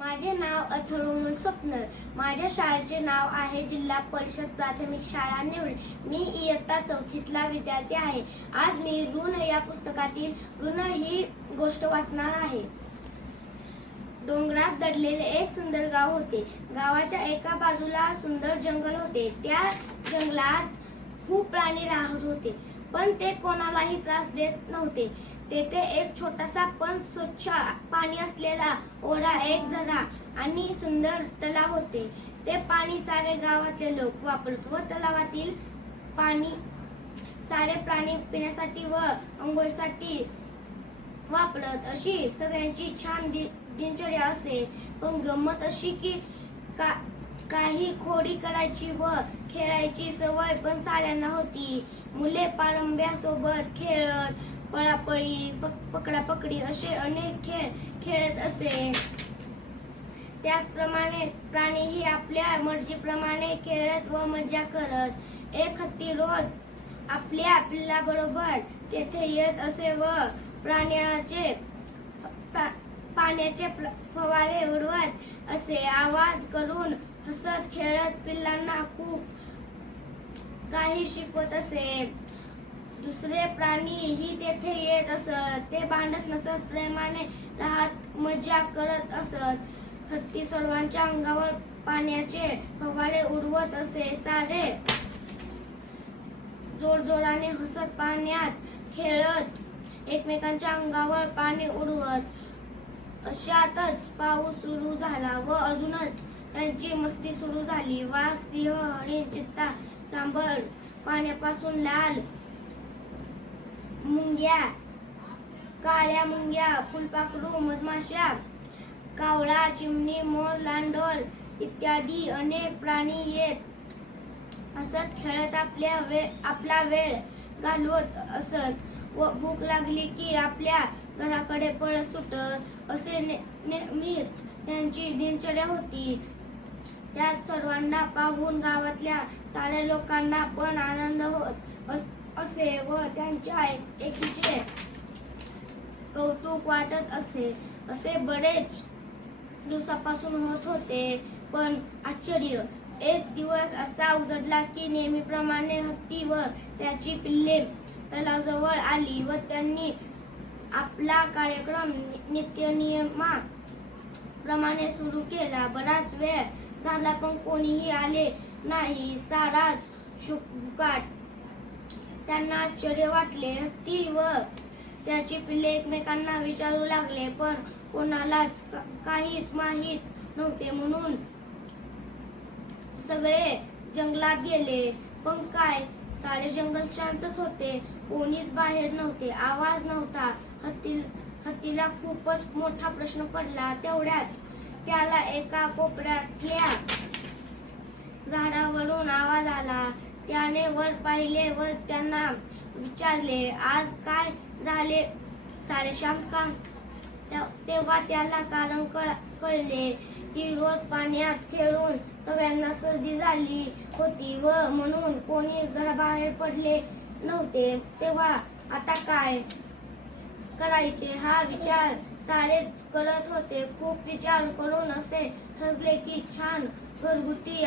माझे नाव अथरुण स्वप्नर माझ्या शाळेचे नाव आहे जिल्हा परिषद प्राथमिक शाळा निवड मी इयत्ता चौथीतला विद्यार्थी आहे. आज मी ऋण या पुस्तकातील ऋण ही गोष्ट वाचणार आहे. डोंगरात दडलेले एक सुंदर गाव होते. गावाच्या एका बाजूला सुंदर जंगल होते. त्या जंगलात खूप प्राणी राहत होते. पण ते कोणालाही त्रास देत नव्हते. तेथे एक छोटासा पण स्वच्छ पाणी असलेला ओढा एक झरा आणि सुंदर तलाव होते. ते पाणी सारे गावातले लोक वापरत व तलावातील पाणी सारे प्राणी पिण्यासाठी व अंघोळीसाठी वापरत. अशी सगळ्यांची छान दिनचर्या असते. पण गंमत अशी की का काही खोडी करायची व खेळायची सवय पण साऱ्यांना होती. मुले पारंब्यासोबत खेळत पळापळी पकडापकडी असे अनेक खेळ खेळत असे. त्याचप्रमाणे प्राणीही आपल्या मर्जीप्रमाणे खेळत व मजा करत. एक हत्ती रोज आपल्या पिल्लाबरोबर तेथे येत असे व प्राण्याचे पा- पाण्याचे फवारे उडवत असे. आवाज करून हसत खेळत पिल्लांना खूप काही शिकवत असे. दुसरे प्राणीही तेथे येत असत. ते भांडत नसत. प्रेमाने राहत मजा करत असत. हत्ती सर्वांच्या अंगावर पाण्याचे फवारे उडवत असे. सारे जोरजोराने हसत पाण्यात खेळत एकमेकांच्या अंगावर पाणी उडवत. अशातच पाऊस सुरू झाला व अजूनच त्यांची मस्ती सुरू झाली. वाघ सिंह हरिण चित्ता सांबर पाण्यापासून लाल मुंग्या काळ्या मुंग्या फुलपाखरू मधमाशा कावळा चिमणी मोर लांडोल इत्यादी अनेक प्राणी येत. असत खेळत आपल्या वेळ आपला वेळ घालवत असत. व भूक लागली की आपल्या घराकडे पळत सुटत असे ने- नेहमीच त्यांची दिनचर्या होती. त्यात सर्वांना पाहून गावातल्या साऱ्या लोकांना पण आनंद होत असे व त्यांच्या एकीचे कौतुक वाटत असे. असे बरेच दिवसापासून होत होते पण आश्चर्य! एक दिवस असा उजडला की नेहमीप्रमाणे हत्ती व त्याची पिल्ले तलावाजवळ आली व त्यांनी आपला कार्यक्रम नित्यनियमा प्रमाणे सुरू केला. बराच वेळ झाला पण कोणीही आले नाही. साराच शुकाट त्यांना आश्चर्य वाटले. ती व त्याची पिल्ले एकमेकांना विचारू लागले पण कोणालाच काहीच माहीत नव्हते. म्हणून सगळे जंगलात गेले. पण काय? सारे जंगल शांतच होते. कोणीच बाहेर नव्हते. आवाज नव्हता. हत्ती हत्तीला खूपच मोठा प्रश्न पडला. तेवढ्यात त्याला एका कोपऱ्यातल्या झाडावरून आवाज आला. त्याने वर पाहिले व त्यांना विचारले आज काय झाले सारे का? तेव्हा त्याला कारण कळ- कळले की रोज पाण्यात खेळून सगळ्यांना सर्दी झाली होती व म्हणून कोणी घराबाहेर पडले नव्हते. तेव्हा आता काय करायचे हा विचार सारेच करत होते. खूप विचार करून असे ठरले की छान घरगुती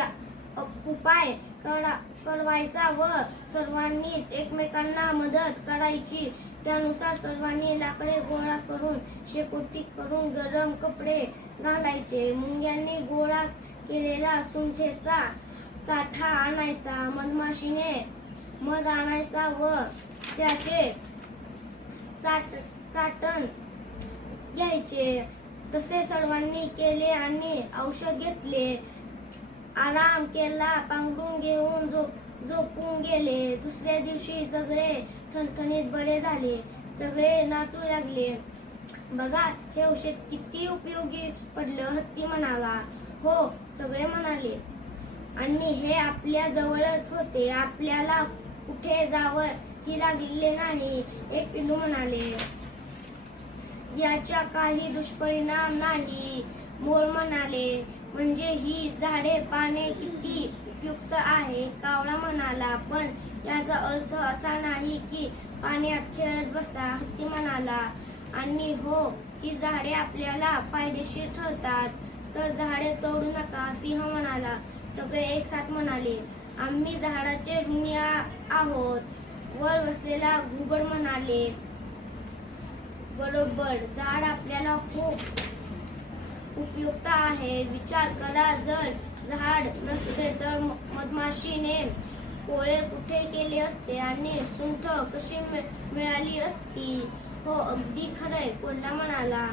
उपाय करा करवायचा व सर्वांनीच एकमेकांना मदत करायची. त्यानुसार सर्वांनी लाकडे गोळा करून शेकोटी करून गरम कपडे घालायचे. मुंग्यांनी गोळा केलेला सुंठेचा साठा आणायचा मधमाशीने मध आणायचा व त्याचे चाट चाटण घ्यायचे. तसे सर्वांनी केले आणि औषध घेतले. आराम केला पांघरून घेऊन झोप झोपून गेले. दुसऱ्या दिवशी सगळे ठणठणीत बरे झाले. सगळे नाचू लागले. बघा हे औषध किती उपयोगी पडलं हत्ती म्हणाला. हो सगळे म्हणाले. आणि हे आपल्या जवळच होते. आपल्याला कुठे जावं ही लागले नाही एक पिलू म्हणाले. याच्या काही दुष्परिणाम नाही. मोर म्हणाले म्हणजे ही झाडे पाने किती उपयुक्त आहे? कावळा म्हणाला पण याचा अर्थ असा नाही की पाण्यात खेळत बसा हत्ती म्हणाला. आणि हो ही झाडे आपल्याला फायदेशीर ठरतात. तर झाडे तोडू नका सिंह म्हणाला. सगळे एक साथ म्हणाले आम्ही झाडाचे ऋणी आहोत. वर बसलेला घुबड म्हणाले बरोबर. झाड आपल्याला खूप उपयुक्त आहे. विचार करा जर झाड नसते तर मधमाशीने पोळे कुठे केले असते आणि सुंठ कशी मिळाली असती? हो अगदी खरंय. कोल्हा म्हणाला.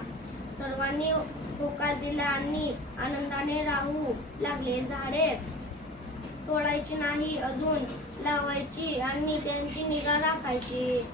सर्वांनी होकार दिला आणि आनंदाने राहू लागले. झाडे तोडायची नाही अजून लावायची आणि त्यांची निगा राखायची.